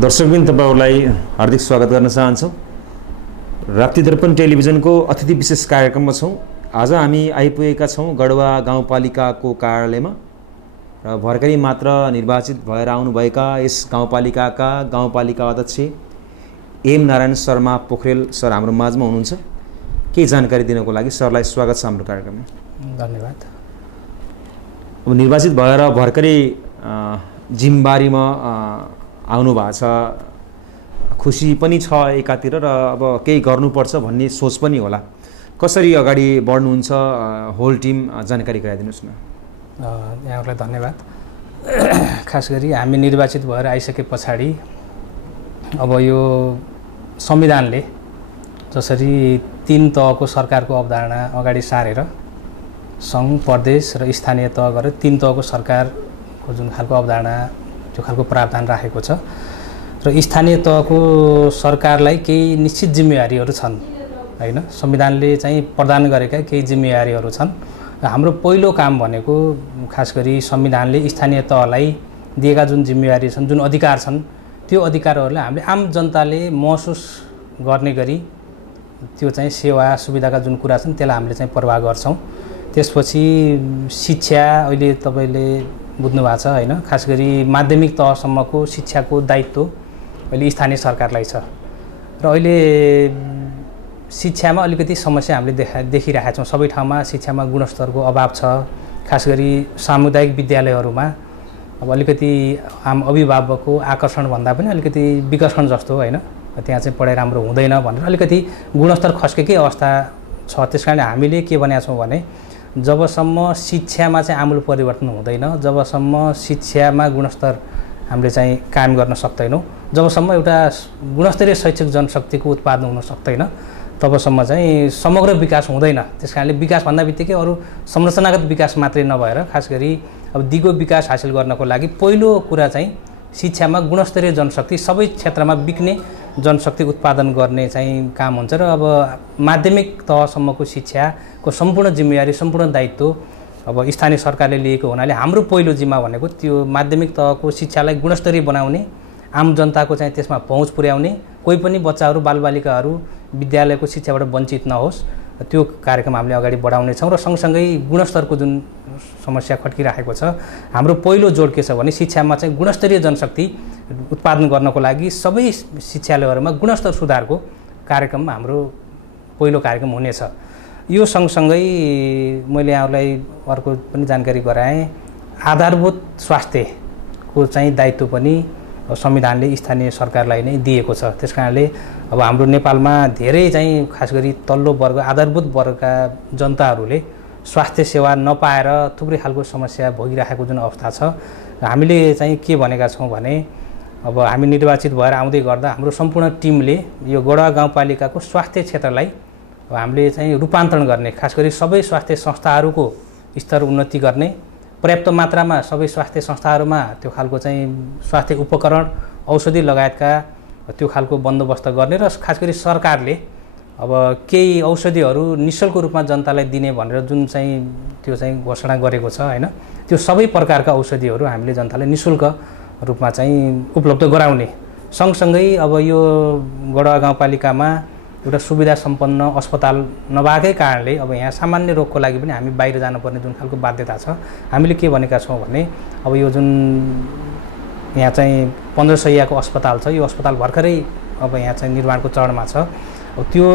दर्शकबिन तपाईहरुलाई हार्दिक स्वागत गर्न चाहन्छौं। राप्ती दर्पण टेलिभिजनको अतिथि विशेष कार्यक्रममा छौं। आज हामी आइपुगेका छौं गढवा गाउँपालिकाको कार्यालयमा र भर्खरै मात्र निर्वाचित भएर आउनुभएका यस गाउँपालिकाका गाउँपालिका अध्यक्ष एम नारायण शर्मा पोखरेल सर हाम्रो माझमा हुनुहुन्छ। केही जानकारी दिनको लागि सरलाई स्वागत छ हाम्रो कार्यक्रममा। धन्यवाद। अब निर्वाचित भएर भर्खरै जिम्मेवारीमा आउनु भएको छ, खुसी पनि छ एकातिर र अब केही गर्नुपर्छ भन्ने सोच पनि होला। कसरी अगाडि बढ्नुहुन्छ होल टिम जानकारी गराइदिनुस् न। यहाँलाई धन्यवाद। खास गरी हामी निर्वाचित भएर आइसके पछाडि अब यो संविधानले जसरी 3 तहको सरकारको अवधारणा अगाडि सारेर सङ्घ, प्रदेश र स्थानीय तह गरेर 3 तहको सरकारको जुन खालको अवधारणा त्यो खालको प्रावधान राखेको छ र स्थानीय तहको सरकारलाई केही निश्चित जिम्मेवारीहरू छन् हैन। संविधानले चाहिँ प्रदान गरेका केही जिम्मेवारीहरू छन् र हाम्रो पहिलो काम भनेको खास गरी संविधानले स्थानीय तहलाई दिएका जुन जिम्मेवारी छन्, जुन अधिकार छन्, त्यो अधिकारहरूलाई हामीले आम जनताले महसुस गर्ने गरी त्यो चाहिँ सेवा सुविधाका जुन कुरा छन् त्यसलाई हामीले चाहिँ प्रवाह गर्छौं। त्यसपछि शिक्षा अहिले तपाईले बुझ्नु भएको छ हैन। खास गरी माध्यमिक तहसम्मको शिक्षाको दायित्व अहिले स्थानीय सरकारलाई छ र अहिले शिक्षामा अलिकति समस्या हामीले देखिरहेका छौं। सबै ठाउँमा शिक्षामा गुणस्तरको अभाव छ। खास गरी सामुदायिक विद्यालयहरूमा अब अलिकति आम अभिभावकको आकर्षण भन्दा पनि अलिकति विकर्षण जस्तो हैन, त्यहाँ चाहिँ पढाइ राम्रो हुँदैन भनेर अलिकति गुणस्तर खस्केकै अवस्था छ। त्यसकारण हामीले के भनेका छौं भने जबसम्म शिक्षामा चाहिँ आमूल परिवर्तन हुँदैन, जबसम्म शिक्षामा गुणस्तर हामीले चाहिँ कायम गर्न सक्दैनौँ, जबसम्म एउटा गुणस्तरीय शैक्षिक जनशक्तिको उत्पादन हुन सक्दैन, तबसम्म चाहिँ समग्र विकास हुँदैन। त्यसकारणले विकास भन्दा बित्तिकै अरू संरचनागत विकास मात्रै नभएर खास गरी अब दिगो विकास हासिल गर्नको लागि पहिलो कुरा चाहिँ शिक्षामा गुणस्तरीय जनशक्ति, सबै क्षेत्रमा बिक्ने जनशक्ति उत्पादन गर्ने चाहिँ काम हुन्छ र अब माध्यमिक तहसम्मको शिक्षाको सम्पूर्ण जिम्मेवारी, सम्पूर्ण दायित्व अब स्थानीय सरकारले लिएको हुनाले हाम्रो पहिलो जिम्मा भनेको त्यो माध्यमिक तहको शिक्षालाई गुणस्तरीय बनाउने, आम जनताको चाहिँ त्यसमा पहुँच पुर्याउने, कोही पनि बच्चाहरू बालबालिकाहरू विद्यालयको शिक्षाबाट वञ्चित नहोस्, त्यो कार्यक्रम हामीले अगाडि बढाउने छौं। र सँगसँगै गुणस्तरको जुन समस्या खड्किरहेको छ, हाम्रो पहिलो जोड के छ भने शिक्षामा चाहिँ गुणस्तरीय जनशक्ति उत्पादन गर्नको लागि सबै शिक्षालयहरूमा गुणस्तर सुधारको कार्यक्रम हाम्रो पहिलो कार्यक्रम हुनेछ। यो सँगसँगै मैले यहाँलाई अर्को पनि जानकारी गराएँ, आधारभूत स्वास्थ्यको चाहिँ दायित्व पनि संविधानले स्थानीय सरकारलाई नै दिएको छ। त्यसकारणले अब हाम्रो नेपालमा धेरै चाहिँ खास गरी तल्लो वर्ग, आधारभूत वर्गका जनताहरूले स्वास्थ्य सेवा नपाएर थुप्रै खालको समस्या भोगिरहेको जुन अवस्था छ, हामीले चाहिँ के भनेका छौं भने अब हामी निर्वाचित भएर आउँदै गर्दा हाम्रो सम्पूर्ण टिमले यो गढवा गाउँपालिकाको स्वास्थ्य क्षेत्रलाई हामीले चाहिँ रूपान्तरण गर्ने, खास गरी सबै स्वास्थ्य संस्थाहरूको स्तर उन्नति गर्ने, पर्याप्त मात्रामा सबै स्वास्थ्य संस्थाहरूमा त्यो खालको चाहिँ स्वास्थ्य उपकरण, औषधि लगायतका त्यो खालको बन्दोबस्त गर्ने र खास गरी सरकारले अब केही औषधिहरू निःशुल्क रूपमा जनतालाई दिने भनेर जुन चाहिँ त्यो चाहिँ घोषणा गरेको छ हैन, त्यो सबै प्रकारका औषधिहरू हामीले जनतालाई निःशुल्क रूपमा चाहिँ उपलब्ध गराउने। सँगसँगै अब यो गढवा गाउँपालिकामा एउटा सुविधा सम्पन्न अस्पताल नभएकै कारणले अब यहाँ सामान्य रोगको लागि पनि हामी बाहिर जानुपर्ने जुन खालको बाध्यता छ, हामीले के भनेका छौं भने अब यो जुन यहाँ चाहिँ 15 शैय्याको अस्पताल छ, यो अस्पताल भर्खरै अब यहाँ चाहिँ निर्माणको चरणमा छ। अब त्यो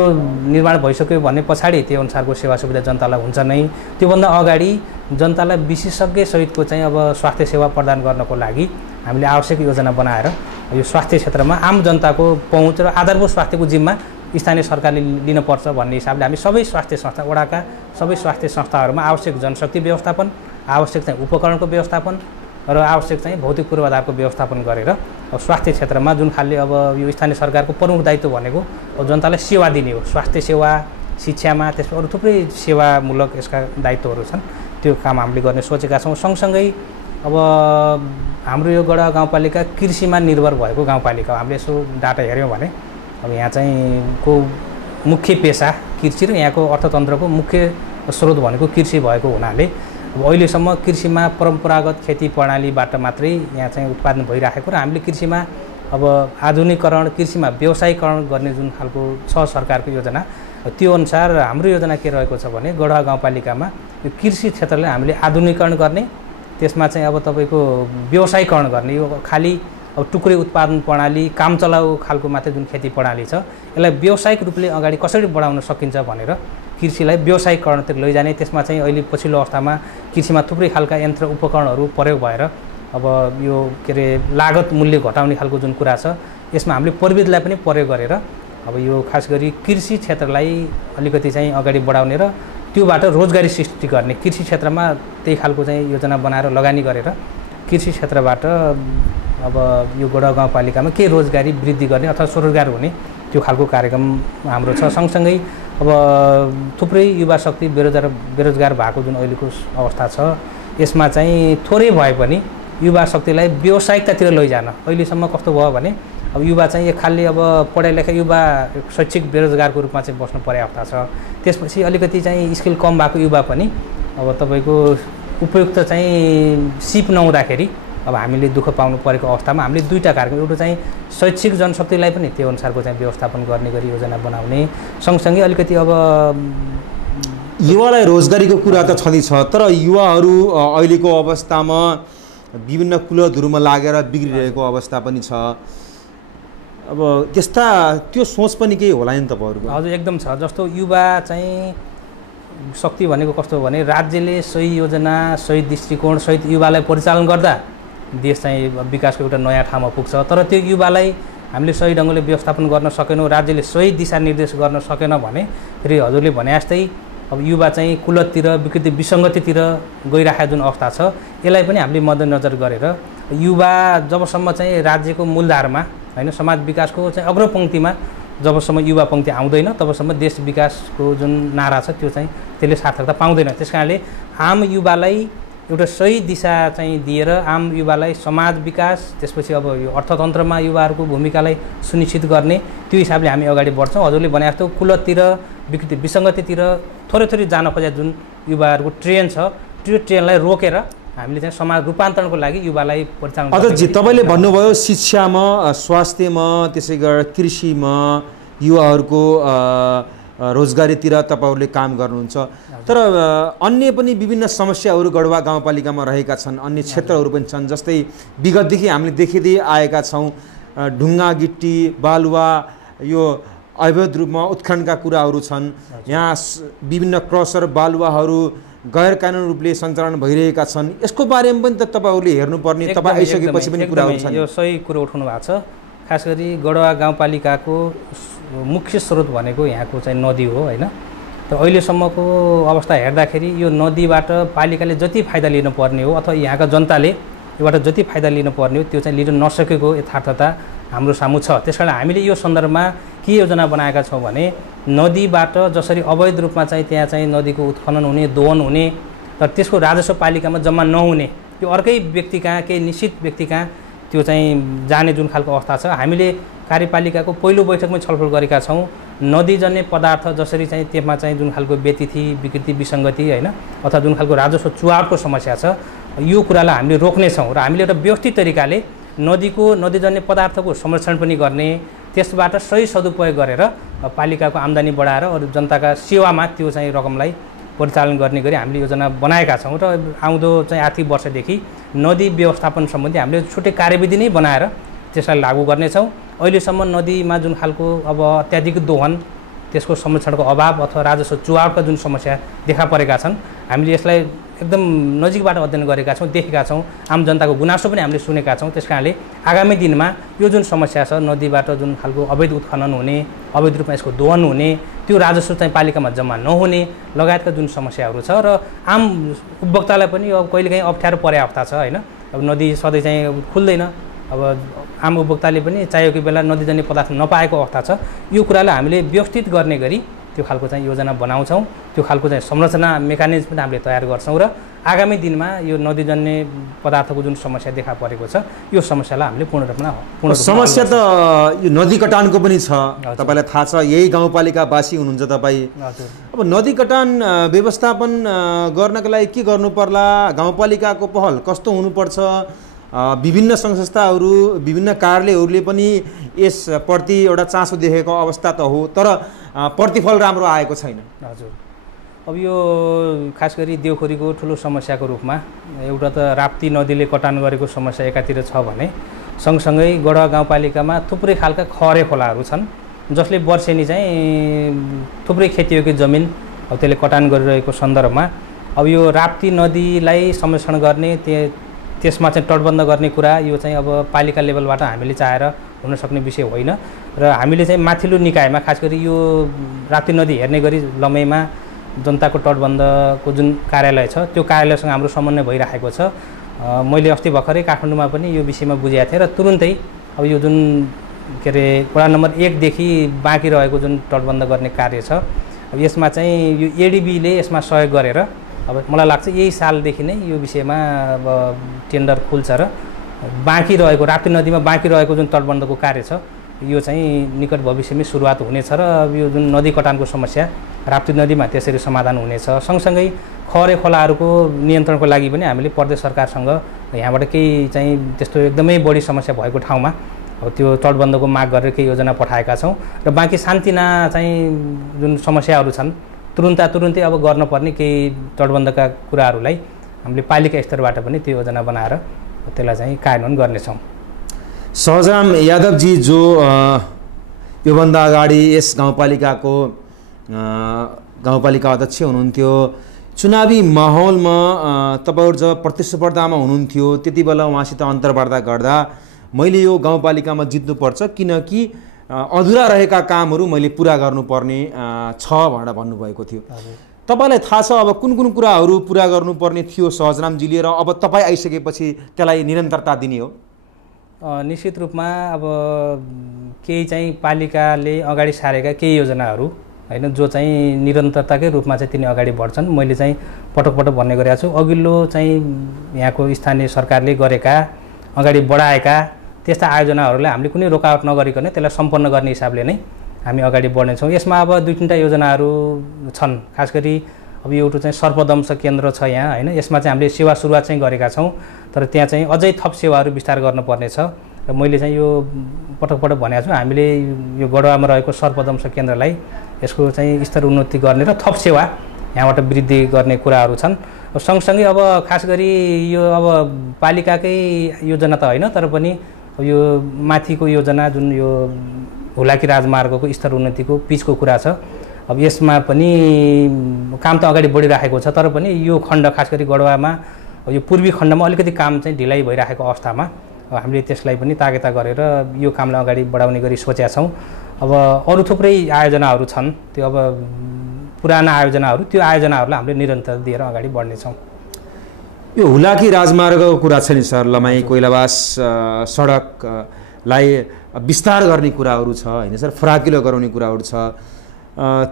निर्माण भइसक्यो भने पछाडि त्यो अनुसारको सेवा सुविधा जनतालाई हुन्छ नै। त्योभन्दा अगाडि जनतालाई विशेषज्ञ सहितको चाहिँ अब स्वास्थ्य सेवा प्रदान गर्नको लागि हामीले आवश्यक योजना बनाएर यो स्वास्थ्य क्षेत्रमा आम जनताको पहुँच र आधारभूत स्वास्थ्यको जिम्मा स्थानीय सरकारले लिनुपर्छ भन्ने हिसाबले हामी सबै स्वास्थ्य संस्था, वडाका सबै स्वास्थ्य संस्थाहरूमा आवश्यक जनशक्ति व्यवस्थापन, आवश्यक चाहिँ उपकरणको व्यवस्थापन र आवश्यक चाहिँ भौतिक पूर्वाधारको व्यवस्थापन गरेर अब स्वास्थ्य क्षेत्रमा जुन खालले अब यो स्थानीय सरकारको प्रमुख दायित्व भनेको अब जनतालाई सेवा दिने हो, स्वास्थ्य सेवा, शिक्षामा, त्यसपछि अरू थुप्रै सेवामूलक यसका दायित्वहरू छन्, त्यो काम हामीले गर्ने सोचेका छौं। सँगसँगै अब हाम्रो यो गढवा गाउँपालिका कृषिमा निर्भर भएको गाउँपालिका हो। हामीले यसो डाटा हेर्यौं भने अब यहाँ चाहिँ को मुख्य पेशा कृषि र यहाँको अर्थतन्त्रको मुख्य स्रोत भनेको कृषि भएको हुनाले अब अहिलेसम्म कृषिमा परम्परागत खेती प्रणालीबाट मात्रै यहाँ चाहिँ उत्पादन भइराखेको र हामीले कृषिमा अब आधुनिकीकरण कृषिमा व्यवसायीकरण गर्ने जुन खालको छ सरकारको योजना त्यो अनुसार हाम्रो योजना के रहेको छ भने गढुवा गाउँपालिकामा यो कृषि क्षेत्रलाई हामीले आधुनिकीकरण गर्ने त्यसमा चाहिँ अब तपाईँको व्यवसायीकरण गर्ने यो खालि अब टुक्रे उत्पादन प्रणाली काम चलाउ खालको मात्रै जुन खेती प्रणाली छ यसलाई व्यावसायिक रूपले अगाडि कसरी बढाउन सकिन्छ भनेर कृषिलाई व्यवसायीकरणतिर लैजाने त्यसमा चाहिँ अहिले पछिल्लो अवस्थामा कृषिमा थुप्रै खालका यन्त्र उपकरणहरू प्रयोग भएर अब यो के अरे लागत मूल्य घटाउने खालको जुन कुरा छ यसमा हामीले प्रविधिलाई पनि प्रयोग गरेर अब यो खास गरी कृषि क्षेत्रलाई अलिकति चाहिँ अगाडि बढाउने र त्योबाट रोजगारी सृष्टि गर्ने कृषि क्षेत्रमा त्यही खालको चाहिँ योजना बनाएर लगानी गरेर कृषि क्षेत्रबाट अब यो गढुवा गाउँपालिकामा के रोजगारी वृद्धि गर्ने अथवा स्वरोजगार हुने त्यो खालको कार्यक्रम हाम्रो छ। सँगसँगै अब थुप्रै युवा शक्ति बेरोजगार भएको जुन अहिलेको अवस्था छ यसमा चाहिँ थोरै भए पनि युवा शक्तिलाई व्यावसायिकतातिर लैजान अहिलेसम्म कस्तो भयो भने अब युवा चाहिँ एक खालले अब पढाइ लेखाइ युवा शैक्षिक बेरोजगारको रूपमा चाहिँ बस्नु पर्ने अवस्था छ। त्यसपछि अलिकति चाहिँ स्किल कम भएको युवा पनि अब तपाईँको उपयुक्त चाहिँ सिप नहुँदाखेरि अब हामीले दुःख पाउनु परेको अवस्थामा हामीले दुईवटा कार्यक्रम एउटा चाहिँ शैक्षिक जनशक्तिलाई पनि त्यो अनुसारको चाहिँ व्यवस्थापन गर्ने गरी योजना बनाउने सँगसँगै अलिकति अब युवालाई रोजगारीको कुरा त छँदैछ तर युवाहरू अहिलेको अवस्थामा विभिन्न कुलतहरूमा लागेर बिग्रिरहेको अवस्था पनि छ। अब त्यस्ता त्यो सोच पनि केही होला नि तपाईँहरूको? हजुर एकदम छ। जस्तो युवा चाहिँ शक्ति भनेको कस्तो भने राज्यले सही योजना सही दृष्टिकोण सहित युवालाई परिचालन गर्दा देश चाहिँ विकासको एउटा नयाँ ठाउँमा पुग्छ। तर त्यो युवालाई हामीले सही ढङ्गले व्यवस्थापन गर्न सकेनौँ राज्यले सही दिशानिर्देश गर्न सकेन भने फेरि हजुरले भने जस्तै अब युवा चाहिँ कुलततिर विकृति विसङ्गतितिर गइरहेको जुन अवस्था छ यसलाई पनि हामीले मध्यनजर गरेर युवा जबसम्म चाहिँ राज्यको मूलधारमा हैन समाज विकासको चाहिँ अग्रपङ्क्तिमा जबसम्म युवा पङ्क्ति आउँदैन तबसम्म देश विकासको जुन नारा छ त्यो चाहिँ त्यसले सार्थकता पाउँदैन। त्यसकारणले आम युवालाई एउटा सही दिशा चाहिँ दिएर आम युवालाई समाज विकास त्यसपछि अब यो अर्थतन्त्रमा युवाहरूको भूमिकालाई सुनिश्चित गर्ने त्यो हिसाबले हामी अगाडि बढ्छौँ। हजुरले भने जस्तो कुलततिर विकृति विसङ्गतितिर थोरै थोरै जान खोजेको जुन युवाहरूको ट्रेन छ त्यो ट्रेनलाई रोकेर हामीले चाहिँ समाज रूपान्तरणको लागि युवालाई परिचालन अझ तपाईँले भन्नुभयो शिक्षामा स्वास्थ्यमा त्यसै गरेर कृषिमा युवाहरूको रोजगारीतिर तपाईँहरूले काम गर्नुहुन्छ तर अन्य पनि विभिन्न समस्याहरू गढुवा गाउँपालिकामा रहेका छन् अन्य क्षेत्रहरू पनि छन् जस्तै विगतदेखि हामीले देखिँदै आएका छौँ ढुङ्गा गिट्टी बालुवा यो अवैध रूपमा उत्खननका कुराहरू छन्। यहाँ विभिन्न क्रसर बालुवाहरू गैर कानुनी रूपले सञ्चालन भइरहेका छन् यसको बारेमा पनि त तपाईँहरूले हेर्नुपर्ने तपाईँ आइसकेपछि पनि कुराहरू छन्। यो सही कुरो उठाउनु भएको छ। खास गरी गढुवा गाउँपालिकाको मुख्य स्रोत भनेको यहाँको चाहिँ नदी हो हैन। त अहिलेसम्मको अवस्था हेर्दाखेरि यो नदीबाट पालिकाले जति फाइदा लिनुपर्ने हो अथवा यहाँका जनताले योबाट जति फाइदा लिनुपर्ने हो त्यो चाहिँ लिन नसकेको यथार्थता हाम्रो सामु छ। त्यसकारण हामीले यो सन्दर्भमा के योजना बनाएका छौँ भने नदीबाट जसरी अवैध रूपमा चाहिँ त्यहाँ चाहिँ नदीको उत्खनन हुने दोहन हुने तर त्यसको राजस्व पालिकामा जम्मा नहुने त्यो अर्कै व्यक्ति कहाँ केही निश्चित व्यक्ति कहाँ त्यो चाहिँ जाने जुन खालको अवस्था छ हामीले कार्यपालिकाको पहिलो बैठकमै छलफल गरेका छौँ। नदीजन्य पदार्थ जसरी चाहिँ त्यसमा चाहिँ जुन खालको व्यतिथि विकृति विसङ्गति हैन अथवा जुन खालको राजस्व चुहावटको समस्या छ यो कुरालाई हामीले रोक्नेछौँ र हामीले एउटा व्यवस्थित तरिकाले नदीजन्य पदार्थको संरक्षण पनि गर्ने त्यसबाट सही सदुपयोग गरेर पालिकाको आम्दानी बढाएर अरू जनताका सेवामा त्यो चाहिँ रकमलाई परिचालन गर्ने गरी हामीले योजना बनाएका छौँ र आउँदो चाहिँ आर्थिक वर्षदेखि नदी व्यवस्थापन सम्बन्धी हामीले छुट्टै कार्यविधि नै बनाएर त्यसलाई लागू गर्नेछौँ। अहिलेसम्म नदीमा जुन खालको अब अत्याधिक दोहन त्यसको संरक्षणको अभाव अथवा राजस्व चुहावटका जुन समस्या देखा परेका छन् हामीले यसलाई एकदम नजिकबाट अध्ययन गरेका छौँ देखेका छौँ आम जनताको गुनासो पनि हामीले सुनेका छौँ। त्यसकारणले आगामी दिनमा यो जुन समस्या छ नदीबाट जुन खालको अवैध उत्खनन हुने अवैध रूपमा यसको दोहन हुने त्यो राजस्व चाहिँ पालिकामा जम्मा नहुने लगायतका जुन समस्याहरू छ र आम उपभोक्तालाई पनि अब कहिलेकाहीँ अप्ठ्यारो परे अवस्था छ हैन। अब नदी सधैँ चाहिँ खुल्दैन अब आम उपभोक्ताले पनि चाहेको बेला नदीजन्य पदार्थ नपाएको अवस्था छ। यो कुरालाई हामीले व्यवस्थित गर्ने गरी त्यो खालको चाहिँ योजना बनाउँछौँ त्यो खालको चाहिँ संरचना मेकानिजम पनि हामीले तयार गर्छौँ र आगामी दिनमा यो नदीजन्य पदार्थको जुन समस्या देखा परेको छ यो समस्यालाई हामीले पूर्ण रूपमा समस्या त यो नदी कटानको पनि छ तपाईँलाई थाहा छ यही गाउँपालिकावासी हुनुहुन्छ तपाईँ। अब नदी कटान व्यवस्थापन गर्नका लागि के गर्नु पर्ला गाउँपालिकाको पहल कस्तो हुनुपर्छ विभिन्न सङ्घ संस्थाहरू विभिन्न कार्यालयहरूले पनि यसप्रति एउटा चासो देखेको अवस्था त हो, तर प्रतिफल राम्रो आएको छैन। हजुर, अब यो खास गरी देउखोरीको ठुलो समस्याको रूपमा एउटा त राप्ती नदीले कटान गरेको समस्या एकातिर छ भने सँगसँगै गढवा गाउँपालिकामा थुप्रै खालका खहरे खोलाहरू छन् जसले वर्षेनी चाहिँ थुप्रै खेतीयोग्य जमिन अब त्यसले कटान गरिरहेको सन्दर्भमा अब यो राप्ती नदीलाई संरक्षण गर्ने त्यसमा चाहिँ तटबन्ध गर्ने कुरा यो चाहिँ अब पालिका लेभलबाट हामीले चाहेर हुन सक्ने विषय होइन र हामीले चाहिँ माथिल्लो निकायमा खास गरी यो राप्ती नदी हेर्ने गरी लमैमा जनताको तटबन्धको जुन कार्यालय छ त्यो कार्यालयसँग हाम्रो समन्वय भइरहेको छ। मैले अस्ति भर्खरै काठमाडौँमा पनि यो विषयमा बुझेको थिएँ र तुरुन्तै अब यो जुन के अरे वडा नम्बर 1 देखि बाँकी रहेको जुन तटबन्ध गर्ने कार्य छ अब यसमा चाहिँ यो एडिबीले यसमा सहयोग गरेर अब मलाई लाग्छ यही सालदेखि नै यो विषयमा अब टेन्डर खुल्छ र बाँकी रहेको राप्ती नदीमा बाँकी रहेको जुन तटबन्धको कार्य छ यो चाहिँ निकट भविष्यमै सुरुवात हुनेछ र यो जुन नदी कटानको समस्या राप्ती नदीमा त्यसरी समाधान हुनेछ। सँगसँगै खहरे खोलाहरूको नियन्त्रणको लागि पनि हामीले प्रदेश सरकारसँग यहाँबाट केही चाहिँ त्यस्तो एकदमै बढी समस्या भएको ठाउँमा अब त्यो तटबन्धको माग गरेर केही योजना पठाएका छौँ र बाँकी सान्तिना चाहिँ जुन समस्याहरू छन् तुरुन्तै अब गर्नुपर्ने केही तटबन्धका कुराहरूलाई हामीले पालिका स्तरबाट पनि त्यो योजना बनाएर त्यसलाई चाहिँ कार्यान्वयन गर्नेछौँ। सहजाम यादवजी जो योभन्दा अगाडि यस गाउँपालिकाको गाउँपालिका अध्यक्ष हुनुहुन्थ्यो, चुनावी माहौलमा तपाईहरु जब प्रतिस्पर्धामा हुनुहुन्थ्यो त्यति बेला उहाँसित अन्तर्वार्ता गर्दा मैले यो गाउँपालिकामा जित्नुपर्छ किनकि अधुरा रहेका कामहरू मैले पुरा गर्नुपर्ने छ भनेर भन्नुभएको थियो। तपाईलाई थाहा छ अब कुन कुन कुराहरू पुरा गर्नुपर्ने थियो सहजरामजीले र अब तपाईँ आइसकेपछि त्यसलाई निरन्तरता दिने हो? निश्चित रूपमा अब केही चाहिँ पालिकाले अगाडि सारेका केही योजनाहरू हैन जो चाहिँ निरन्तरताकै रूपमा चाहिँ तिनी अगाडि बढ्छन्। मैले चाहिँ पटक भन्ने गरेको छु अघिल्लो चाहिँ यहाँको स्थानीय सरकारले गरेका अगाडि बढाएका त्यस्ता आयोजनाहरूलाई हामीले कुनै रोकावट नगरिकन त्यसलाई सम्पन्न गर्ने हिसाबले नै हामी अगाडि बढ्नेछौँ। यसमा अब 2-3टा योजनाहरू छन्। खास गरी अब एउटा चाहिँ सर्पदंश केन्द्र छ यहाँ हैन, यसमा चाहिँ हामीले सेवा सुरुवात चाहिँ गरेका छौँ तर त्यहाँ चाहिँ अझै थप सेवाहरू विस्तार गर्नुपर्ने छ र मैले चाहिँ यो पटक भनेको छु हामीले यो गढवामा रहेको सर्पदंश केन्द्रलाई यसको चाहिँ स्तर उन्नति गर्ने र थप सेवा यहाँबाट वृद्धि गर्ने कुराहरू छन्। सँगसँगै अब खास गरी यो अब पालिकाकै योजना त होइन तर पनि यो माथिको योजना जुन यो हुलाकी राजमार्गको स्तर उन्नतिको पिचको कुरा छ अब यसमा पनि काम त अगाडि बढिरहेको छ तर पनि यो खण्ड खास गरी गढवामा यो पूर्वी खण्डमा अलिकति काम चाहिँ ढिलाइ भइरहेको अवस्थामा हामीले त्यसलाई पनि ताकेता गरेर यो कामलाई अगाडि बढाउने गरी सोचेका छौँ। अब अरू थुप्रै आयोजनाहरू छन् त्यो अब पुराना आयोजनाहरू त्यो आयोजनाहरूलाई हामीले निरन्तर दिएर अगाडि बढ्नेछौँ। यो हुलाकी राजमार्गको कुरा छ नि सर, लमाई कोइलावास सडकलाई विस्तार गर्ने कुराहरू छ हैन सर, फराकिलो गराउने कुराहरू छ,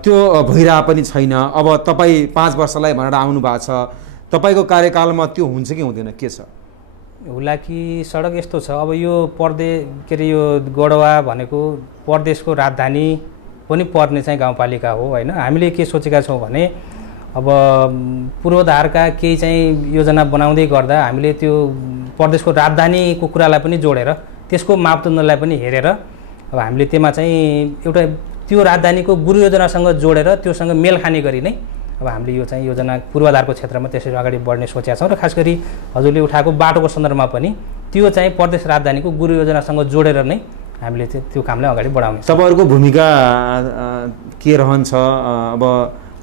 त्यो भइरह पनि छैन। अब तपाईँ 5 वर्षलाई भनेर आउनु भएको छ, तपाईँको कार्यकालमा त्यो हुन्छ कि हुँदैन के छ? हुलाकी सडक यस्तो छ अब यो के अरे यो गढवा भनेको प्रदेशको राजधानी पनि पर्ने चाहिँ गाउँपालिका हो हैन। हामीले के सोचेका छौँ भने अब पूर्वाधारका केही चाहिँ योजना बनाउँदै गर्दा हामीले त्यो प्रदेशको राजधानीको कुरालाई पनि जोडेर त्यसको मापदण्डलाई पनि हेरेर अब हामीले त्यसमा चाहिँ एउटा त्यो राजधानीको गुरु योजनासँग जोडेर त्योसँग मेल खाने गरी नै अब हामीले यो चाहिँ योजना पूर्वाधारको क्षेत्रमा त्यसरी अगाडि बढ्ने सोचेका छौँ र खास गरी हजुरले उठाएको बाटोको सन्दर्भमा पनि त्यो चाहिँ प्रदेश राजधानीको गुरु योजनासँग जोडेर नै हामीले त्यो कामलाई अगाडि बढाउने। तपाईँहरूको भूमिका के रहन्छ अब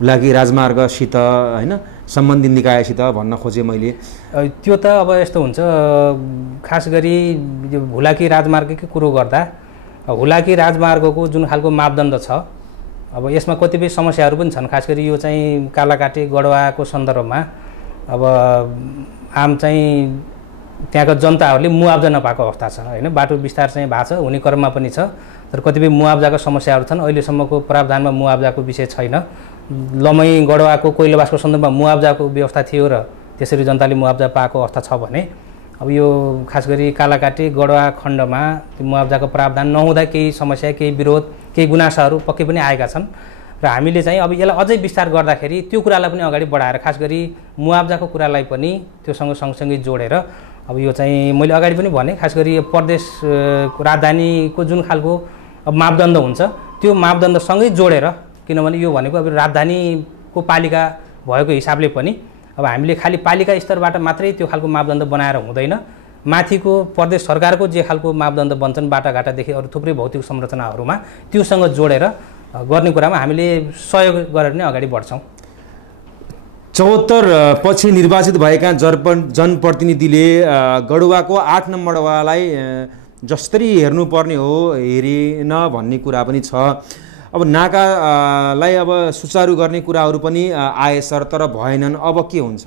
हुलाकी राजमार्गसित हैन सम्बन्धित निकायसित भन्न खोजेँ मैले? त्यो त अब यस्तो हुन्छ खास गरी यो हुलाकी राजमार्गकै कुरो गर्दा हुलाकी राजमार्गको जुन खालको मापदण्ड छ अब यसमा कतिपय समस्याहरू पनि छन्। खास गरी यो चाहिँ कालाकाटे गढवाको सन्दर्भमा अब आम चाहिँ त्यहाँको जनताहरूले मुआब्जा नपाएको अवस्था छ हैन। बाटो विस्तार चाहिँ भएको छ, हुने क्रममा पनि छ तर कतिपय मुआब्जाको समस्याहरू छन्। अहिलेसम्मको प्रावधानमा मुआब्जाको विषय छैन। लमै गढवाको कोइलावासको सन्दर्भमा मुआब्जाको व्यवस्था थियो र त्यसरी जनताले मुआब्जा पाएको अवस्था छ भने अब यो खास गरी कालाकाटे गढवा खण्डमा मुआब्जाको प्रावधान नहुँदा केही समस्या केही विरोध केही गुनासाहरू पक्कै पनि आएका छन् र हामीले चाहिँ अब यसलाई अझै विस्तार गर्दाखेरि त्यो कुरालाई पनि अगाडि बढाएर खास गरी मुआब्जाको कुरालाई पनि त्योसँग सँगसँगै जोडेर अब यो चाहिँ मैले अगाडि पनि भने खास गरी प्रदेश राजधानीको जुन खालको अब मापदण्ड हुन्छ त्यो मापदण्डसँगै जोडेर, किनभने यो भनेको अब राजधानीको पालिका भएको हिसाबले पनि अब हामीले खालि पालिका स्तरबाट मात्रै त्यो खालको मापदण्ड बनाएर हुँदैन। माथिको प्रदेश सरकारको जे खालको मापदण्ड बन्छन् बाटाघाटादेखि अरू थुप्रै भौतिक संरचनाहरूमा त्योसँग जोडेर गर्ने कुरामा हामीले सहयोग गरेर नै अगाडि बढ्छौँ। 74 पछि निर्वाचित भएका जनप्रतिनिधिले गडुवाको 8 नम्बर वार्डलाई जसरी हेर्नुपर्ने हो हेरेन भन्ने कुरा पनि छ। अब नाकालाई अब सुचारू गर्ने कुराहरू पनि आए सर, तर भएनन्। अब के हुन्छ?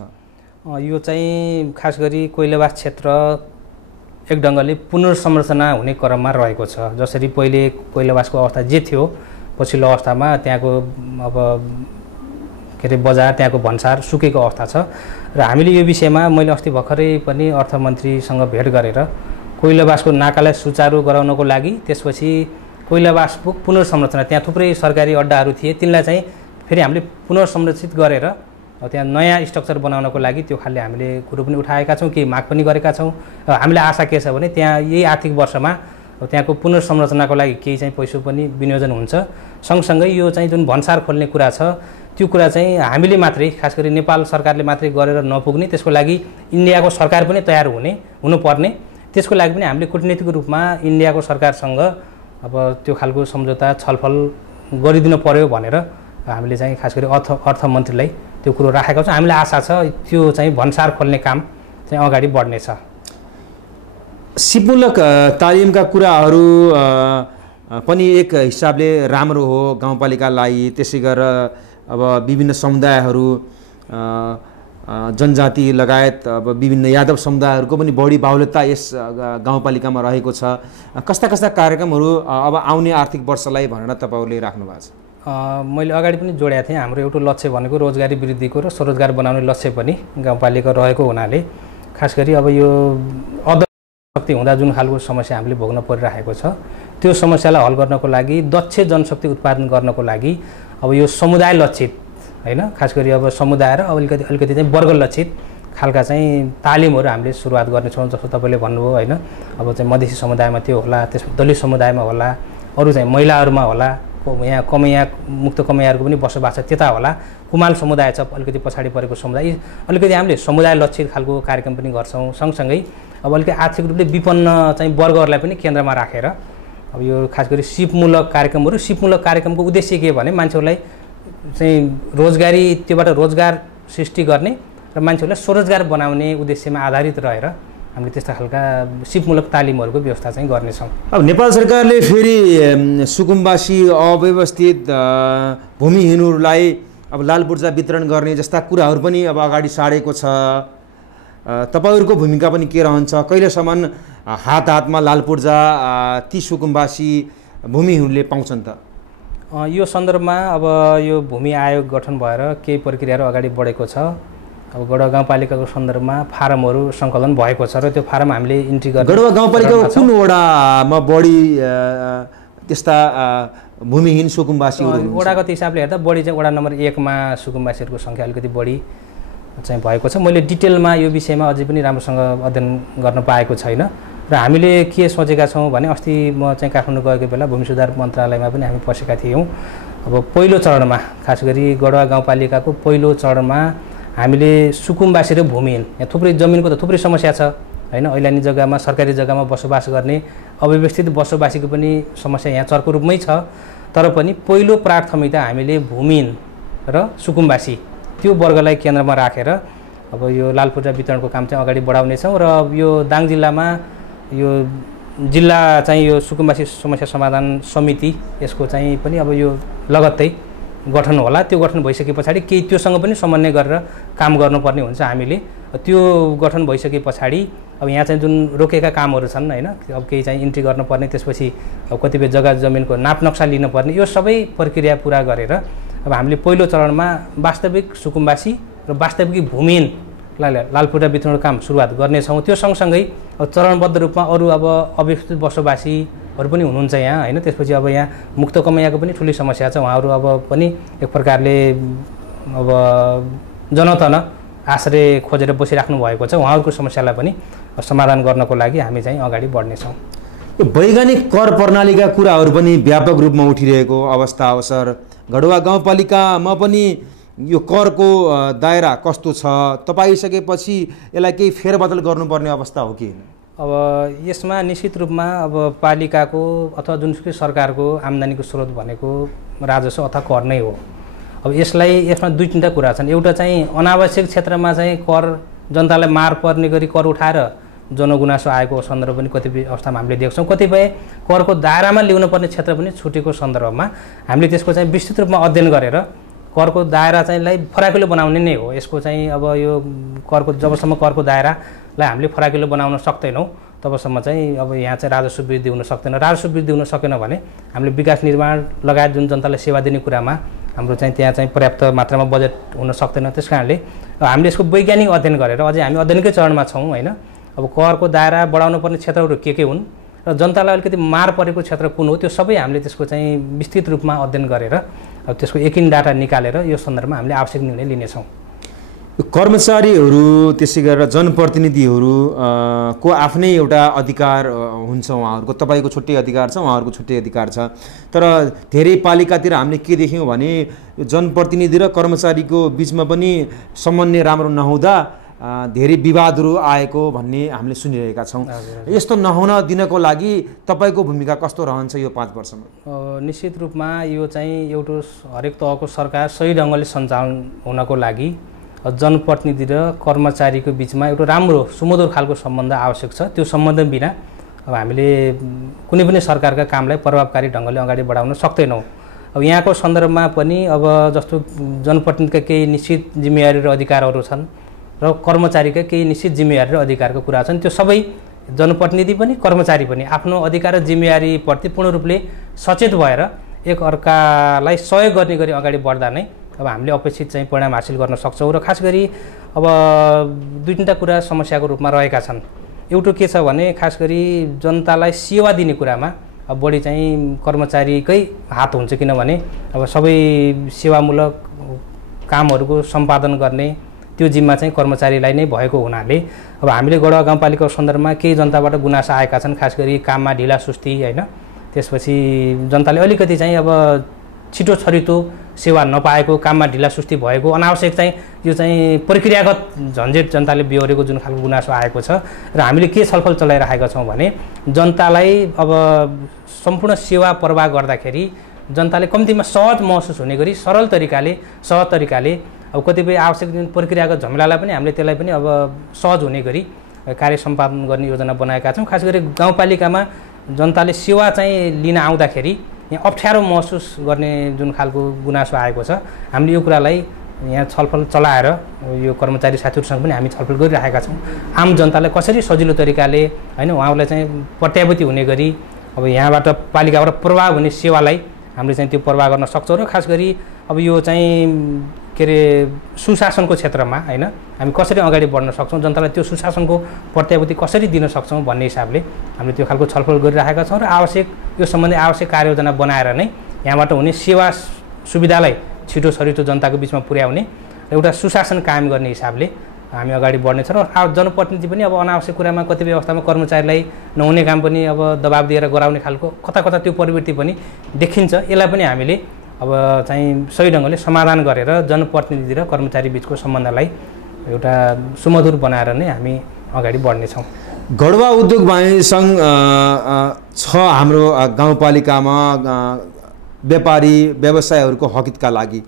यो चाहिँ खास गरी कोइलावास क्षेत्र एक ढङ्गले पुनर्संरचना हुने क्रममा रहेको छ। जसरी पहिले कोइलावासको अवस्था जे थियो पछिल्लो अवस्थामा त्यहाँको अब के अरे बजार, त्यहाँको भन्सार सुकेको अवस्था छ र हामीले यो विषयमा मैले अस्ति भर्खरै पनि अर्थमन्त्रीसँग भेट गरेर कोइलावासको नाकालाई सुचारू गराउनको लागि, त्यसपछि कोइलावासको पुनर्संरचना, त्यहाँ थुप्रै सरकारी अड्डाहरू थिए तिनलाई चाहिँ फेरि हामीले पुनर्संरचित गरेर त्यहाँ नयाँ स्ट्रक्चर बनाउनको लागि त्यो खालले हामीले कुरो पनि उठाएका छौँ, केही माग पनि गरेका छौँ। हामीलाई आशा के छ भने त्यहाँ यही आर्थिक वर्षमा त्यहाँको पुनर्संरचनाको लागि केही चाहिँ पैसा पनि विनियोजन हुन्छ। सँगसँगै यो चाहिँ जुन भन्सार खोल्ने कुरा छ त्यो कुरा चाहिँ हामीले मात्रै, खास गरी नेपाल सरकारले मात्रै गरेर नपुग्ने, त्यसको लागि इन्डियाको सरकार पनि तयार हुनुपर्ने। त्यसको लागि पनि हामीले कूटनीतिक रूपमा इन्डियाको सरकारसँग अब त्यो खालको सम्झौता छलफल गरिदिनु पर्यो भनेर हामीले चाहिँ खास गरी अर्थमन्त्रीलाई त्यो कुरो राखेको छ। हामीलाई आशा छ त्यो चाहिँ भन्सार खोल्ने काम चाहिँ अगाडि बढ्नेछ। सिपमूलक तालिमका कुराहरू पनि एक हिसाबले राम्रो हो गाउँपालिकालाई। त्यसै गरेर अब विभिन्न समुदायहरू, जनजाति लगायत अब विभिन्न यादव समुदायहरूको पनि बढी बाहुल्यता यस गाउँपालिकामा रहेको छ। कस्ता कस्ता कार्यक्रमहरू अब आउने आर्थिक वर्षलाई भनेर तपाईँहरूले राख्नु भएको छ? मैले अगाडि पनि जोडेको थिएँ, हाम्रो एउटा लक्ष्य भनेको रोजगारी वृद्धिको र स्वरोजगार बनाउने लक्ष्य पनि गाउँपालिका रहेको हुनाले खास गरी अब यो शक्ति हुँदा जुन खालको समस्या हामीले भोग्न परिरहेको छ त्यो समस्यालाई हल गर्नको लागि, दक्ष जनशक्ति उत्पादन गर्नको लागि अब यो समुदाय लक्षित हैन, खास गरी अब समुदाय र अब अलिकति चाहिँ वर्ग लक्षित खालका चाहिँ तालिमहरू हामीले सुरुवात गर्नेछौँ। जस्तो तपाईँले भन्नुभयो हैन, अब चाहिँ मधेसी समुदायमा त्यो होला, त्यसमा दलित समुदायमा होला, अरू चाहिँ महिलाहरूमा होला, यहाँ कमैया मुक्त कमैयाहरूको पनि बसोबास छ त्यता होला, कुमाल समुदाय छ अलिकति पछाडि परेको समुदाय, अलिकति हामीले समुदाय लक्षित खालको कार्यक्रम पनि गर्छौँ। सँगसँगै अब अलिकति आर्थिक रूपले विपन्न चाहिँ वर्गहरूलाई पनि केन्द्रमा राखेर अब यो खास गरी सिपमूलक कार्यक्रमहरू, सिपमूलक कार्यक्रमको उद्देश्य के भने मान्छेहरूलाई चाहिँ रोजगारी, त्योबाट रोजगार सृष्टि गर्ने र मान्छेहरूलाई स्वरोजगार बनाउने उद्देश्यमा आधारित रहेर हामीले त्यस्ता खालका सिपमूलक तालिमहरूको व्यवस्था चाहिँ गर्नेछौँ। अब नेपाल सरकारले फेरि सुकुम्बासी अव्यवस्थित भूमिहीनहरूलाई अब लाल पूर्जा वितरण गर्ने जस्ता कुराहरू पनि अब अगाडि सारेको छ। तपाईँहरूको भूमिका पनि के रहन्छ? कहिलेसम्म हातमा लाल पूर्जा ती सुकुम्बासी भूमिहीनहरूले पाउँछन् त? यो सन्दर्भमा अब यो भूमि आयोग गठन भएर केही प्रक्रियाहरू अगाडि बढेको छ। अब गडुवा गाउँपालिकाको सन्दर्भमा फारमहरू सङ्कलन भएको छ र त्यो फारम हामीले इन्ट्री गर्ने। गडुवा गाउँपालिकाको कुन वडामा बढी त्यस्ता भूमिहीन सुकुम्बासीहरू? वडागत हिसाबले हेर्दा बढी चाहिँ वडा नम्बर 1 मा सुकुम्बासीहरूको सङ्ख्या अलिकति बढी चाहिँ भएको छ। मैले डिटेलमा यो विषयमा अझै पनि राम्रोसँग अध्ययन गर्न पाएको छैन र हामीले के सोचेका छौँ भने अस्ति म चाहिँ काठमाडौँ गएको बेला भूमि सुधार मन्त्रालयमा पनि हामी पसेका थियौँ। अब पहिलो चरणमा खास गरी गडुवा गाउँपालिकाको पहिलो चरणमा हामीले सुकुम्बासी र भूमिहीन, यहाँ थुप्रै जमिनको त थुप्रै समस्या छ हैन, ऐलानी जग्गामा सरकारी जग्गामा बसोबास गर्ने अव्यवस्थित बसोबासीको पनि समस्या यहाँ चर्को रूपमै छ। तर पनि पहिलो प्राथमिकता हामीले भूमिहीन र सुकुम्बासी त्यो वर्गलाई केन्द्रमा राखेर अब यो लाल पूर्जा वितरणको काम चाहिँ अगाडि बढाउनेछौँ र यो दाङ जिल्लामा यो जिल्ला चाहिँ यो सुकुम्बासी समस्या समाधान समिति यसको चाहिँ पनि अब यो लगत्तै गठन होला। त्यो गठन भइसके पछाडि केही त्योसँग पनि समन्वय गरेर काम गर्नुपर्ने हुन्छ हामीले। त्यो गठन भइसके पछाडि अब यहाँ चाहिँ जुन रोकेका कामहरू छन् हैन, अब केही चाहिँ इन्ट्री गर्नुपर्ने, त्यसपछि अब कतिपय जग्गा जमिनको नाप नक्सा लिनुपर्ने, यो सबै प्रक्रिया पुरा गरेर अब हामीले पहिलो चरणमा वास्तविक सुकुम्बासी र वास्तविक भूमिहीनलाई लाल पूर्जा वितरणको काम सुरुवात गर्नेछौँ। त्यो सँगसँगै अब चरणबद्ध रूपमा अरू अब अव्यवस्थित बसोबासीहरू पनि हुनुहुन्छ यहाँ हैन। त्यसपछि अब यहाँ मुक्त कमैयाको पनि ठुली समस्या छ, उहाँहरू अब पनि एक प्रकारले अब जनतन आश्रय खोजेर बसिराख्नु भएको छ उहाँहरूको समस्यालाई पनि समाधान गर्नको लागि हामी चाहिँ अगाडि बढ्नेछौँ। यो वैज्ञानिक कर प्रणालीका कुराहरू पनि व्यापक रूपमा उठिरहेको अवस्था अवसर गढुवा गाउँपालिकामा पनि यो करको दायरा कस्तो छ, तपाईसकेपछि यसलाई केही फेरबदल गर्नुपर्ने अवस्था हो कि? अब यसमा निश्चित रूपमा अब पालिकाको अथवा जुनसुकै सरकारको आम्दानीको स्रोत भनेको राजस्व अथवा कर नै हो। अब यसमा दुई तीनटा कुरा छन्। एउटा चाहिँ अनावश्यक क्षेत्रमा चाहिँ कर जनतालाई मार पर्ने गरी कर उठाएर जनगुनासो आएको सन्दर्भ पनि कतिपय अवस्थामा हामीले देख्छौँ। कतिपय करको दायरामा ल्याउनु पर्ने क्षेत्र पनि छुटेको सन्दर्भमा हामीले त्यसको चाहिँ विस्तृत रूपमा अध्ययन गरेर करको दायरा चाहिँलाई फराकिलो बनाउने नै हो। यसको चाहिँ अब यो करको जबसम्म करको दायरालाई हामीले फराकिलो बनाउन सक्दैनौँ तबसम्म चाहिँ अब यहाँ चाहिँ राजस्व वृद्धि हुन सक्दैन। राजस्व वृद्धि हुन सकेन भने हामीले विकास निर्माण लगायत जुन जनतालाई सेवा दिने कुरामा हाम्रो चाहिँ त्यहाँ चाहिँ पर्याप्त मात्रामा बजेट हुन सक्दैन। त्यस कारणले हामीले यसको वैज्ञानिक अध्ययन गरेर अझै हामी अध्ययनकै चरणमा छौँ होइन। अब करको दायरा बढाउनु पर्ने क्षेत्रहरू के हुन् र जनतालाई अलिकति मार परेको क्षेत्र कुन हो त्यो सबै हामीले त्यसको चाहिँ विस्तृत रूपमा अध्ययन गरेर अब त्यसको एकिन डाटा निकालेर यो सन्दर्भमा हामीले आवश्यक निर्णय लिनेछौँ। कर्मचारीहरू त्यसै गरेर जनप्रतिनिधिहरू को आफ्नै एउटा अधिकार हुन्छ, उहाँहरूको तपाईँको छुट्टै अधिकार छ, उहाँहरूको छुट्टै अधिकार छ। तर धेरै पालिकातिर हामीले के देख्यौँ भने जनप्रतिनिधि र कर्मचारीको बिचमा पनि समन्वय राम्रो नहुँदा धेरै विवादहरू आएको भन्ने हामीले सुनिरहेका छौँ। यस्तो नहुन दिनको लागि तपाईँको भूमिका कस्तो रहन्छ यो 5 वर्षमा? निश्चित रूपमा यो चाहिँ एउटा हरेक तहको सरकार सही ढङ्गले सञ्चालन हुनको लागि जनप्रतिनिधि र कर्मचारीको बिचमा एउटा राम्रो सुमधुर खालको सम्बन्ध आवश्यक छ। त्यो सम्बन्ध बिना अब हामीले कुनै पनि सरकारका कामलाई प्रभावकारी ढङ्गले अगाडि बढाउन सक्दैनौँ। अब यहाँको सन्दर्भमा पनि अब जस्तो जनप्रतिनिधिका केही निश्चित जिम्मेवारी र अधिकारहरू छन् र कर्मचारीका केही निश्चित जिम्मेवारी र अधिकारको कुरा छन्। त्यो सबै जनप्रतिनिधि पनि कर्मचारी पनि आफ्नो अधिकार र जिम्मेवारीप्रति पूर्ण रूपले सचेत भएर एक अर्कालाई सहयोग गर्ने गरी अगाडि बढ्दा नै अब हामीले अपेक्षित चाहिँ परिणाम हासिल गर्न सक्छौँ। र खास गरी अब दुई तीनटा कुरा समस्याको रूपमा रहेका छन्। एउटा के छ भने खास गरी जनतालाई सेवा दिने कुरामा अब बढी चाहिँ कर्मचारीकै हात हुन्छ, किनभने अब सबै सेवामूलक कामहरूको सम्पादन गर्ने त्यो जिम्मा चाहिँ कर्मचारीलाई नै भएको हुनाले अब हामीले गढुवा गाउँपालिकाको सन्दर्भमा केही जनताबाट गुनासो आएका छन्, खास गरी काममा ढिला सुस्ती होइन। त्यसपछि जनताले अलिकति चाहिँ अब छिटो छरितो सेवा नपाएको, काममा ढिला सुस्ती भएको, अनावश्यक चाहिँ यो चाहिँ प्रक्रियागत झन्झट जनताले बिहोरेको जुन खालको गुनासो आएको छ। र हामीले के छलफल चलाइरहेका छौँ भने जनतालाई अब सम्पूर्ण सेवा प्रवाह गर्दाखेरि जनताले कम्तीमा सहज महसुस हुने गरी सरल तरिकाले सहज तरिकाले अब कतिपय आवश्यक जुन प्रक्रियागत झमेलालाई पनि हामीले त्यसलाई पनि अब सहज हुने गरी कार्य सम्पादन गर्ने योजना बनाएका छौँ। खास गरी गाउँपालिकामा जनताले सेवा चाहिँ लिन आउँदाखेरि यहाँ अप्ठ्यारो महसुस गर्ने जुन खालको गुनासो आएको छ, हामीले यो कुरालाई यहाँ छलफल चलाएर यो कर्मचारी साथीहरूसँग पनि हामी छलफल गरिरहेका छौँ। आम जनतालाई कसरी सजिलो तरिकाले होइन उहाँहरूलाई चाहिँ प्रत्याभूति हुने गरी अब यहाँबाट पालिकाबाट प्रवाह हुने सेवालाई हामीले चाहिँ त्यो प्रवाह गर्न सक्छौँ। र खास गरी अब यो चाहिँ के अरे सुशासनको क्षेत्रमा होइन हामी कसरी अगाडि बढ्न सक्छौँ, जनतालाई त्यो सुशासनको प्रत्याभूति कसरी दिन सक्छौँ भन्ने हिसाबले हामीले त्यो खालको छलफल गरिरहेका छौँ। र आवश्यक यो सम्बन्धी आवश्यक कार्ययोजना बनाएर नै यहाँबाट हुने सेवा सुविधालाई छिटो छरितो जनताको बिचमा पुर्याउने र एउटा सुशासन कायम गर्ने हिसाबले हामी अगाडि बढ्नेछौँ। र जनप्रतिनिधि पनि अब अनावश्यक कुरामा कतिपय अवस्थामा कर्मचारीलाई नहुने काम पनि अब दबाब दिएर गराउने खालको कता कता त्यो प्रवृत्ति पनि देखिन्छ। यसलाई पनि हामीले अब चाहिँ सही ढङ्गले समाधान गरेर जनप्रतिनिधि र कर्मचारी बिचको सम्बन्धलाई एउटा सुमधुर बनाएर नै हामी अगाडि बढ्नेछौँ। गढुवा उद्योग वाणिज्य सङ्घ छ हाम्रो गाउँपालिकामा व्यापारी व्यवसायहरूको हकितका लागि।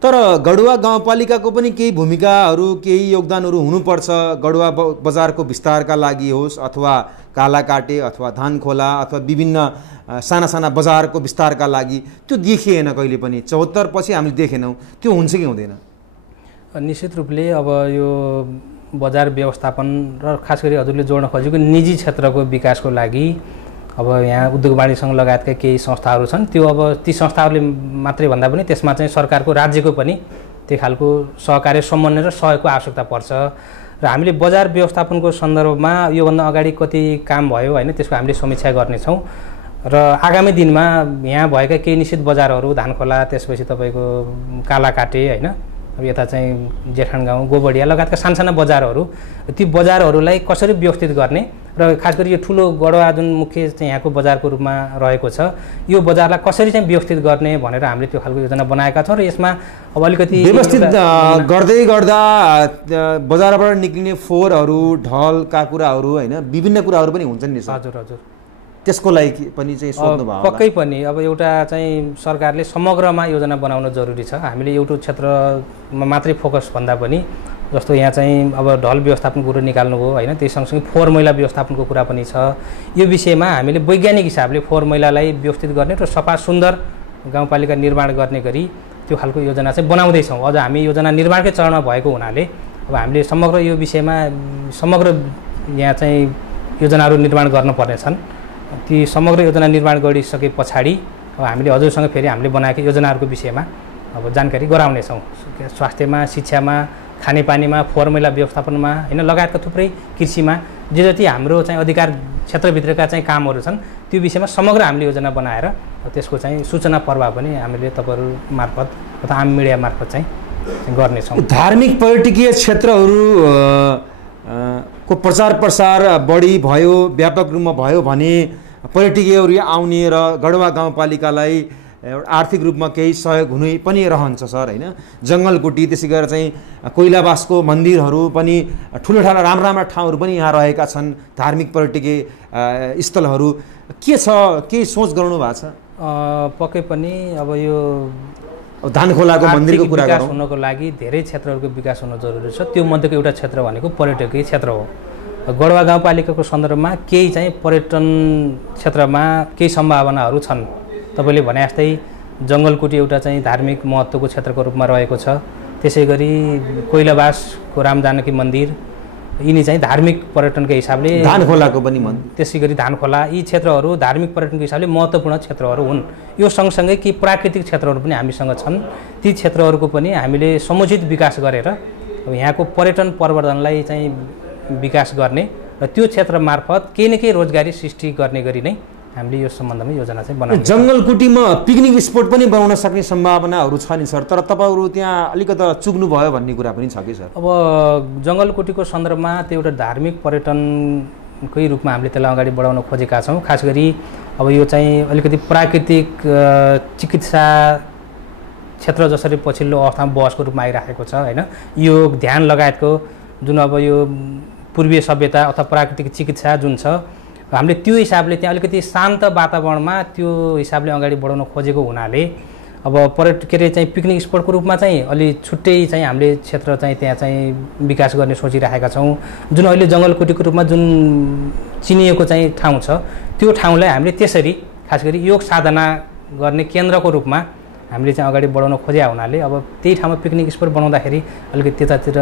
तर गढुवा गाउँपालिकाको पनि केही भूमिकाहरू केही योगदानहरू हुनुपर्छ। गढुवा बजारको विस्तारका लागि होस् अथवा कालाकाटे अथवा धानखोला अथवा विभिन्न साना साना बजारको विस्तारका लागि त्यो देखिएन कहिले पनि। 74 पछि हामीले देखेनौँ, त्यो हुन्छ कि हुँदैन? निश्चित रूपले अब यो बजार व्यवस्थापन र खास गरी हजुरले जोड्न खोजेको निजी क्षेत्रको विकासको लागि अब यहाँ उद्योग वाणिज्य सङ्घ लगायतका केही संस्थाहरू छन्। त्यो अब ती संस्थाहरूले मात्रै भन्दा पनि त्यसमा चाहिँ सरकारको राज्यको पनि त्यो खालको सहकार्य समन्वय र सहयोगको आवश्यकता पर्छ। र हामीले बजार व्यवस्थापनको सन्दर्भमा योभन्दा अगाडि कति काम भयो होइन त्यसको हामीले समीक्षा गर्नेछौँ। र आगामी दिनमा यहाँ भएका केही निश्चित बजारहरू धानखोला त्यसपछि तपाईँको कालाकाटे होइन अब यता चाहिँ जेठान गाउँ गोबडिया लगायतका सानसाना बजारहरू ती बजारहरूलाई कसरी व्यवस्थित गर्ने र खास गरी यो ठुलो गढवा जुन मुख्य चाहिँ यहाँको बजारको रूपमा रहेको छ यो बजारलाई कसरी चाहिँ व्यवस्थित गर्ने भनेर हामीले त्यो खालको योजना बनाएका छौँ र यसमा अब अलिकति व्यवस्थित गर्दै गर्दा बजारबाट निक्लिने फोहोरहरू ढलका कुराहरू होइन विभिन्न कुराहरू पनि हुन्छन् नि सर। हजुर हजुर त्यसको लागि पनि चाहिँ सोध्नु भयो पक्कै पनि अब एउटा चाहिँ सरकारले समग्रमा योजना बनाउन जरुरी छ। हामीले एउटा क्षेत्रमा मात्रै फोकस भन्दा पनि जस्तो यहाँ चाहिँ अब ढल व्यवस्थापनको कुरो निकाल्नु हो होइन त्यही सँगसँगै फोहोर मैला व्यवस्थापनको कुरा पनि छ। यो विषयमा हामीले वैज्ञानिक हिसाबले फोहोर मैलालाई व्यवस्थित गर्ने र सफा सुन्दर गाउँपालिका निर्माण गर्ने गरी त्यो खालको योजना चाहिँ बनाउँदैछौँ। अझ हामी योजना निर्माणकै चरणमा भएको हुनाले अब हामीले समग्र यो विषयमा समग्र यहाँ चाहिँ योजनाहरू निर्माण गर्नुपर्नेछन्। ती समग्र योजना निर्माण गरिसके पछाडि अब हामीले हजुरसँग फेरि हामीले बनाएका योजनाहरूको विषयमा अब जानकारी गराउनेछौँ। स्वास्थ्यमा, शिक्षामा, खानेपानीमा, फोहोर मैला व्यवस्थापनमा होइन लगायतका थुप्रै कृषिमा जे जति हाम्रो चाहिँ अधिकार क्षेत्रभित्रका चाहिँ कामहरू छन् त्यो विषयमा समग्र हामीले योजना बनाएर त्यसको चाहिँ सूचना प्रवाह पनि हामीले तपाईँहरू मार्फत अथवा आम मिडिया मार्फत चाहिँ गर्नेछौँ। धार्मिक पर्यटकीय क्षेत्रहरू को प्रचार प्रसार बढी भयो, व्यापक रूपमा भयो भने पर्यटकीयहरू आउने र गढवा गाउँपालिकालाई एउटा आर्थिक रूपमा केही सहयोग हुने पनि रहन्छ सर होइन। जङ्गलकुटी त्यसै गरेर चाहिँ कोइलाबासको मन्दिरहरू पनि ठुलोठाला राम्रा ठाउँहरू पनि यहाँ रहेका छन्। धार्मिक पर्यटकीय स्थलहरू के छ, केही सोच गराउनु भएको छ? पक्कै पनि अब यो धानखोलाको मन्दिरको कुरा विकास हुनको लागि धेरै क्षेत्रहरूको विकास हुन जरुरी छ। त्यो मध्येको एउटा क्षेत्र भनेको पर्यटकीय क्षेत्र हो। गढवा गाउँपालिकाको सन्दर्भमा केही चाहिँ पर्यटन क्षेत्रमा केही सम्भावनाहरू छन्। तपाईँले भने जस्तै जङ्गलकुटी एउटा चाहिँ धार्मिक महत्त्वको क्षेत्रको रूपमा रहेको छ। त्यसै गरी कोइलाबासको रामजानकी मन्दिर यिनी चाहिँ धार्मिक पर्यटनकै हिसाबले, धानखोलाको पनि त्यसै गरी धानखोला यी क्षेत्रहरू धार्मिक पर्यटनको हिसाबले महत्त्वपूर्ण क्षेत्रहरू हुन्। यो सँगसँगै केही प्राकृतिक क्षेत्रहरू पनि हामीसँग छन्। ती क्षेत्रहरूको पनि हामीले समुचित विकास गरेर अब यहाँको पर्यटन प्रवर्धनलाई चाहिँ विकास गर्ने र त्यो क्षेत्र मार्फत केही न केही रोजगारी सृष्टि गर्ने गरी नै हामीले यो सम्बन्धमा योजना चाहिँ बनाउँछौँ। जङ्गलकुटीमा पिकनिक स्पोट पनि बनाउन सक्ने सम्भावनाहरू छ नि सर, तर तपाईँहरू त्यहाँ अलिकति चुक्नु भयो भन्ने कुरा पनि छ कि सर? अब जङ्गलकुटीको सन्दर्भमा त्यो एउटा धार्मिक पर्यटनकै रूपमा हामीले त्यसलाई अगाडि बढाउन खोजेका छौँ। खास गरी अब यो चाहिँ अलिकति प्राकृतिक चिकित्सा क्षेत्र जसरी पछिल्लो अवस्थामा बहसको रूपमा आइराखेको छ होइन, योग ध्यान लगायतको जुन अब यो पूर्वीय सभ्यता अथवा प्राकृतिक चिकित्सा जुन छ हामीले त्यो हिसाबले त्यहाँ अलिकति शान्त वातावरणमा त्यो हिसाबले अगाडि बढाउन खोजेको हुनाले अब के अरे चाहिँ पिकनिक स्पोटको रूपमा चाहिँ अलि छुट्टै चाहिँ हामीले क्षेत्र चाहिँ त्यहाँ चाहिँ विकास गर्ने सोचिरहेका छौँ। जुन अहिले जङ्गलकुटीको रूपमा जुन चिनिएको चाहिँ ठाउँ छ त्यो ठाउँलाई हामीले त्यसरी खास गरी योग साधना गर्ने केन्द्रको रूपमा हामीले चाहिँ अगाडि बढाउन खोजेका हुनाले अब त्यही ठाउँमा पिकनिक स्पोट बनाउँदाखेरि अलिकति त्यतातिर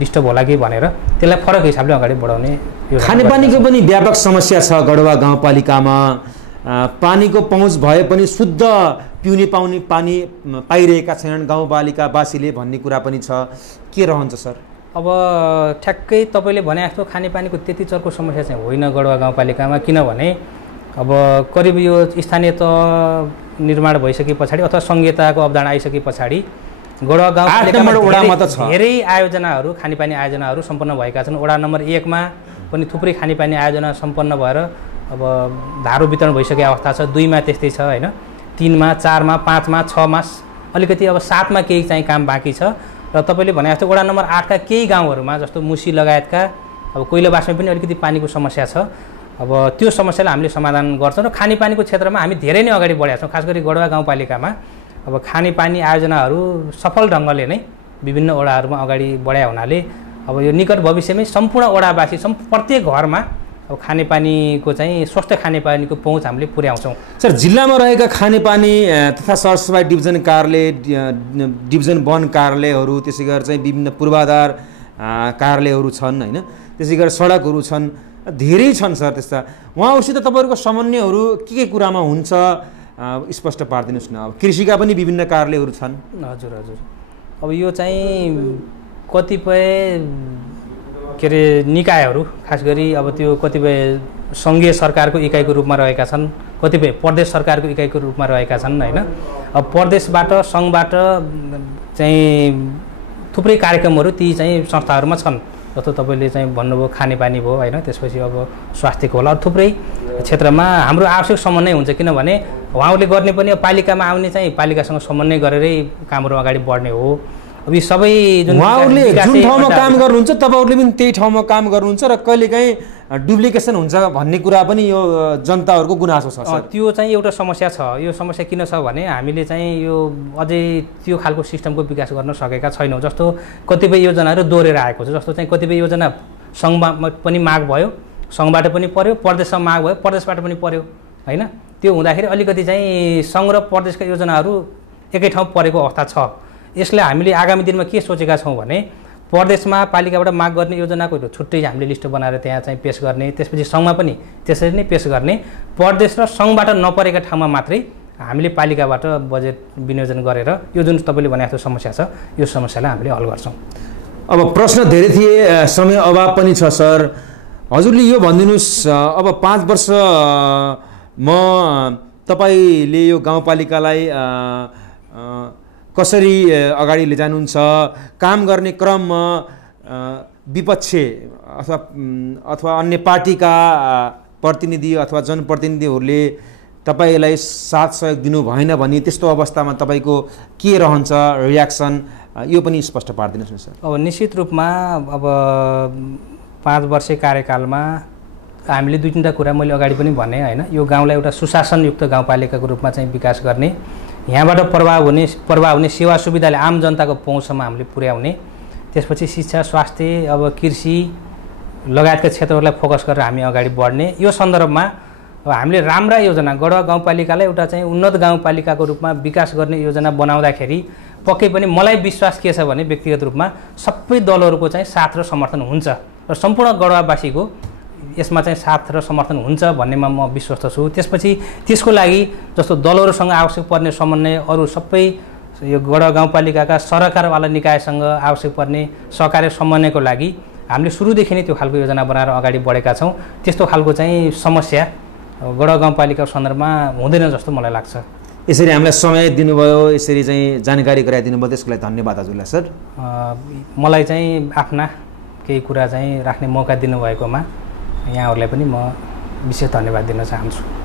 डिस्टर्ब होला कि भनेर त्यसलाई फरक हिसाबले अगाडि बढाउने। खानेपानीको पनि व्यापक समस्या छ गढवा गाउँपालिकामा। पानीको पहुँच भए पनि शुद्ध पिउने पानी पाइरहेका छैनन् गाउँपालिकावासीले भन्ने कुरा पनि छ। के रहन्छ सर? अब ठ्याक्कै तपाईँले भने जस्तो खानेपानीको त्यति चर्को समस्या चाहिँ होइन गढवा गाउँपालिकामा, किनभने अब करिब यो स्थानीय तह निर्माण भइसके पछाडि अथवा संहिताको अवधारणा आइसके पछाडि गढवा गाउँपालिकामा धेरै आयोजनाहरू खानेपानी आयोजनाहरू सम्पन्न भएका छन्। वडा नम्बर 1 मा पनि थुप्रै खानेपानी आयोजना सम्पन्न भएर अब धारो वितरण भइसकेको अवस्था छ। 2 मा त्यस्तै छ होइन, 3 मा, 4 मा, 5 मा, 6 मा, अलिकति अब 7 मा केही चाहिँ काम बाँकी छ। र तपाईँले भने जस्तो वडा नम्बर 8 का केही गाउँहरूमा जस्तो मुसी लगायतका अब कोइलाबासमा पनि अलिकति पानीको समस्या छ। अब त्यो समस्यालाई हामीले समाधान गर्छौँ र खानेपानीको क्षेत्रमा हामी धेरै नै अगाडि बढेका छौँ। खास गरी गढवा गाउँपालिकामा अब खानेपानी आयोजनाहरू सफल ढङ्गले नै विभिन्न वडाहरूमा अगाडि बढाए हुनाले अब यो निकट भविष्यमै सम्पूर्ण वडावासी प्रत्येक घरमा अब खानेपानीको चाहिँ स्वस्थ खानेपानीको पहुँच हामीले पुर्याउँछौँ। सर, जिल्लामा रहेका खानेपानी तथा सरसफाइ डिभिजन कार्यालय, डिभिजन 1 कार्यालयहरू, त्यसै गरेर चाहिँ विभिन्न पूर्वाधार कार्यालयहरू छन् होइन, त्यसै गरेर सडकहरू छन्, धेरै छन् सर। त्यस्ता उहाँहरूसित तपाईँहरूको समन्वयहरू के कुरामा हुन्छ स्पष्ट पारिदिनुहोस् न। अब कृषिका पनि विभिन्न कार्यालयहरू छन्। हजुर हजुर, अब यो चाहिँ कतिपय के अरे निकायहरू खास गरी अब त्यो कतिपय सङ्घीय सरकारको इकाइको रूपमा रहेका छन्, कतिपय प्रदेश सरकारको इकाइको रूपमा रहेका छन् होइन। अब प्रदेशबाट सङ्घबाट चाहिँ थुप्रै कार्यक्रमहरू ती चाहिँ संस्थाहरूमा छन्। जस्तो तपाईँले चाहिँ भन्नुभयो खानेपानी भयो होइन, त्यसपछि अब स्वास्थ्यको होला, थुप्रै क्षेत्रमा हाम्रो आवश्यक समन्वय हुन्छ। किनभने उहाँहरूले गर्ने पनि पालिकामा आउने चाहिँ पालिकासँग समन्वय गरेरै कामहरू अगाडि बढ्ने हो। अब यी सबै जुन उहाँहरूले जुन ठाउँमा काम गर्नुहुन्छ तपाईँहरूले पनि त्यही ठाउँमा काम गर्नुहुन्छ र कहिलेकाहीँ डुप्लिकेसन हुन्छ भन्ने कुरा पनि यो जनताहरूको गुनासो छ सर। त्यो चाहिँ एउटा समस्या छ। यो समस्या किन छ भने हामीले चाहिँ यो अझै त्यो खालको सिस्टमको विकास गर्न सकेका छैनौँ। जस्तो कतिपय योजनाहरू दोहोरेर आएको छ। जस्तो चाहिँ कतिपय योजना सङ्घमा पनि माग भयो, सङ्घबाट पनि पर्यो, प्रदेशमा माग भयो, प्रदेशबाट पनि पर्यो होइन। त्यो हुँदाखेरि अलिकति चाहिँ सङ्घ र प्रदेशका योजनाहरू एकै ठाउँ परेको अवस्था छ। यसलाई हामीले आगामी दिनमा के सोचेका छौँ भने प्रदेशमा पालिकाबाट माग गर्ने योजनाको छुट्टै हामीले लिस्ट बनाएर त्यहाँ चाहिँ पेश गर्ने, त्यसपछि सङ्घमा पनि त्यसरी नै पेश गर्ने। प्रदेश र सङ्घबाट नपरेका ठाउँमा मात्रै हामीले पालिकाबाट बजेट विनियोजन गरेर यो जुन तपाईँले भने जस्तो समस्या छ यो समस्यालाई हामीले हल गर्छौँ। अब प्रश्न धेरै थिए, समय अभाव पनि छ सर। हजुरले यो भनिदिनुहोस्, अब 5 वर्षमा तपाईँले यो गाउँपालिकालाई कसरी अगाडि लैजानुहुन्छ? काम गर्ने क्रममा विपक्ष अथवा अन्य पार्टीका प्रतिनिधि अथवा जनप्रतिनिधिहरूले तपाईँलाई साथ सहयोग दिनु भएन भने त्यस्तो अवस्थामा तपाईँको के रहन्छ रियाक्सन, यो पनि स्पष्ट पारिदिनुहोस् न सर। अब निश्चित रूपमा अब 5 वर्ष कार्यकालमा हामीले 2-3टा कुरा मैले अगाडि पनि भने होइन। यो गाउँलाई एउटा सुशासनयुक्त गाउँपालिकाको रूपमा चाहिँ विकास गर्ने, यहाँबाट प्रभाव हुने सेवा सुविधाले आम जनताको पहुँचसम्म हामीले पुर्याउने, त्यसपछि शिक्षा, स्वास्थ्य, अब कृषि लगायतका क्षेत्रहरूलाई फोकस गरेर हामी अगाडि बढ्ने। यो सन्दर्भमा अब हामीले राम्रा योजना गढवा गाउँपालिकालाई एउटा चाहिँ उन्नत गाउँपालिकाको रूपमा विकास गर्ने योजना बनाउँदाखेरि पक्कै पनि मलाई विश्वास के छ भने व्यक्तिगत रूपमा सबै दलहरूको चाहिँ साथ र समर्थन हुन्छ र सम्पूर्ण गढवावासीको यसमा चाहिँ साथ र समर्थन हुन्छ भन्नेमा म विश्वस्त छु। त्यसपछि त्यसको लागि जस्तो दलहरूसँग आवश्यक पर्ने समन्वय, अरू सबै यो गढवा गाउँपालिकाका सरकारवाला निकायसँग आवश्यक पर्ने सहकार्य समन्वयको लागि हामीले सुरुदेखि नै त्यो खालको योजना बनाएर अगाडि बढेका छौँ। त्यस्तो खालको चाहिँ समस्या गढवा गाउँपालिकाको सन्दर्भमा हुँदैन जस्तो मलाई लाग्छ। यसरी हामीलाई समय दिनुभयो, यसरी चाहिँ जानकारी गराइदिनु भयो, त्यसको लागि धन्यवाद हजुरलाई सर। मलाई चाहिँ आफ्ना केही कुरा चाहिँ राख्ने मौका दिनुभएकोमा यहाँहरूलाई पनि म विशेष धन्यवाद दिन चाहन्छु।